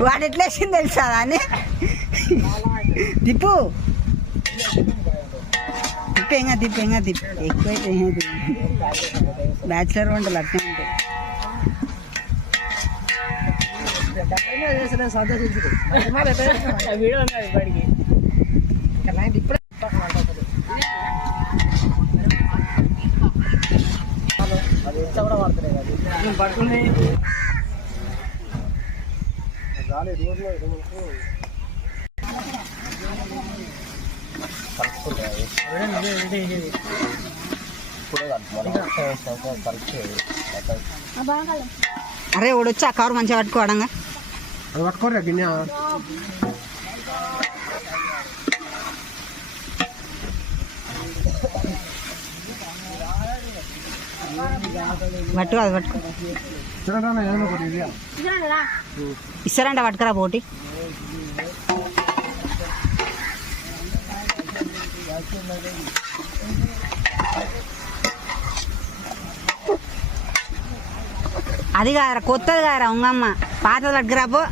వాడు ఎట్లా వేసింది తెలుసా అని తిప్పు తిప్పేంగా తిప్పు ఎక్కువైతే బ్యాచిలర్ వంటలు అట్లా ఉంటాయి. పడుతుంది అరే వాడొచ్చి ఆ కవర్ మంచిగా పట్టుకోవడంగా అది పట్టుకోరా గిన్నె పట్టుకో అది పట్టుకో ఇస్తారంట పట్టుకురా పోటీ అది కాదరా కొత్తది కాదరా ఉంగమ్మ పాతది పట్టుకురాపో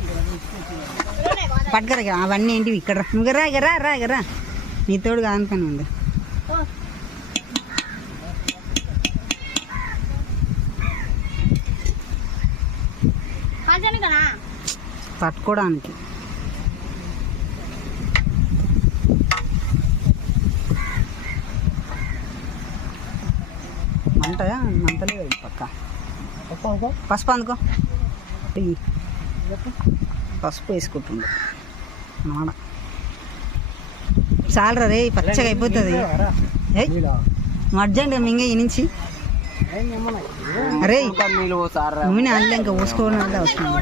పట్టుకురా అవన్నీ ఏంటివి ఇక్కడ రా నీ తోడు కాదనుకొని ఉంది పట్టుకోవడానికి మంటయా మంటలేదు పక్క పసుపు అందుకో పసుపు వేసుకుంటుండే మాడ చాలరా రే పచ్చగా అయిపోతుంది అర్జెంట్ మింగే ఈ నుంచి అరే నూనె అల్లం ఇంకా పోసుకోవడం అంటే అవసరం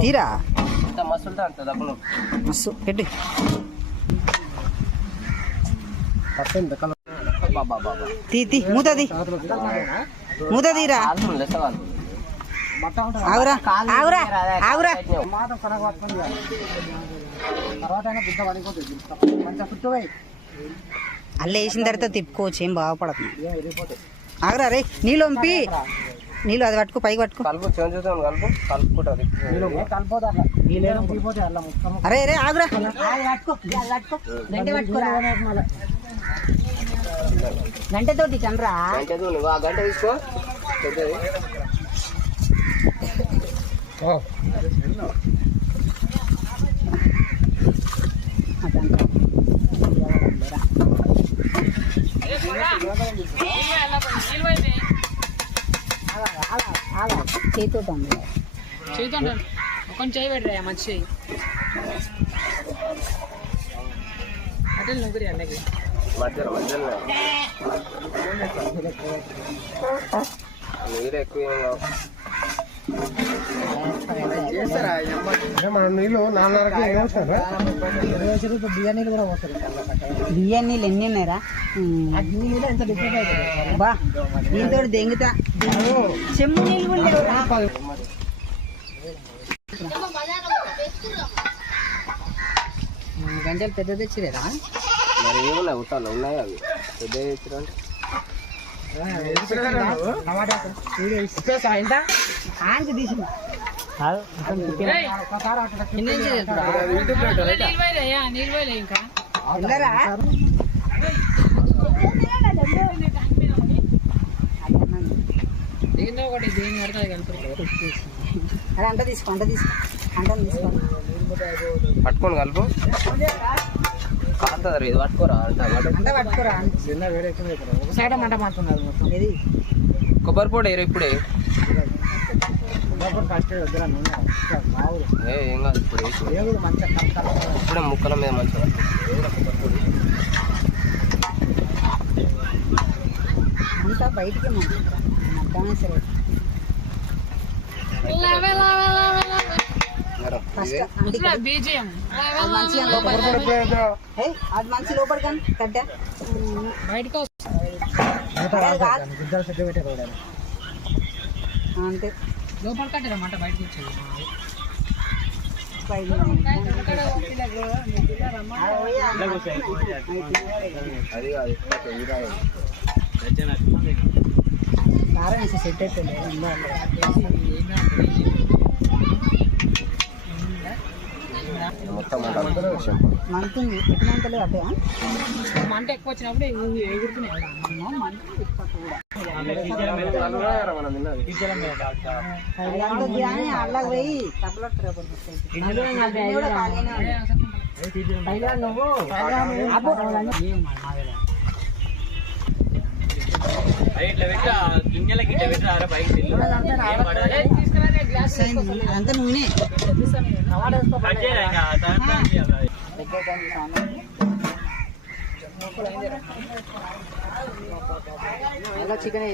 తీరా మస్తు పెట్టి తీ మూత తీరా ఆగురా అల్ల వేసిన తర్వాత తిప్పుకోవచ్చు ఏం బాగుపడదు ఆగురా రే నీళ్ళు వంపి నీళ్ళు అది పట్టుకో పైకి పట్టుకో అరే రే ఆగురా గంటతోటి చంద్రా గంట తీసుకో చేతితో కొంచెం చేయి పెట్టరా మంచి చేయి అటే నొకరి అన్నకి మనం నీళ్ళు 4:30కి బియ్యం నీళ్ళు కూడా పోతారు బియ్యం నీళ్ళు ఎన్ని ఉన్నాయరా బా దీంతో దెంగుతా చెమ్ము నీళ్ళు కూడా గంటలు పెద్ద తెచ్చిరేరా మరి ఏమున్నాయి ఉట్టాలి ఉన్నాయి అవి పెద్ద తెచ్చిరా అంట తీసుకో అంట పట్టుకోండి కలుపు కాదు ఇది పట్టుకోరా అంట పట్టుకోరా సైడ్ మంట మాత్రం ఇది కొబ్బరి పొడి ఇప్పుడే ఏం కాదు ఇప్పుడే ముక్కల మీద మంచిగా అంతా బయటికి మధ్యాహ్నం సరే ఫస్ట్ అంటే బీజిఎం అది మంచిగా లోపలికి ఏయ్, అది మంచి లోపలికి కానీ కట్టా బయటకు అంతే లోపల కట్టారా మంట బయటకు వచ్చేది సెట్ అయిపోయింది మంతుంది పెట్టినంతలే అదే మంట ఎక్కువ వచ్చినప్పుడు ఎగురుతున్నాయి మంట ఎక్కువ కూడా అల్లాగ పోయి తప్పలొట్టు అంతా నూనె చికెన్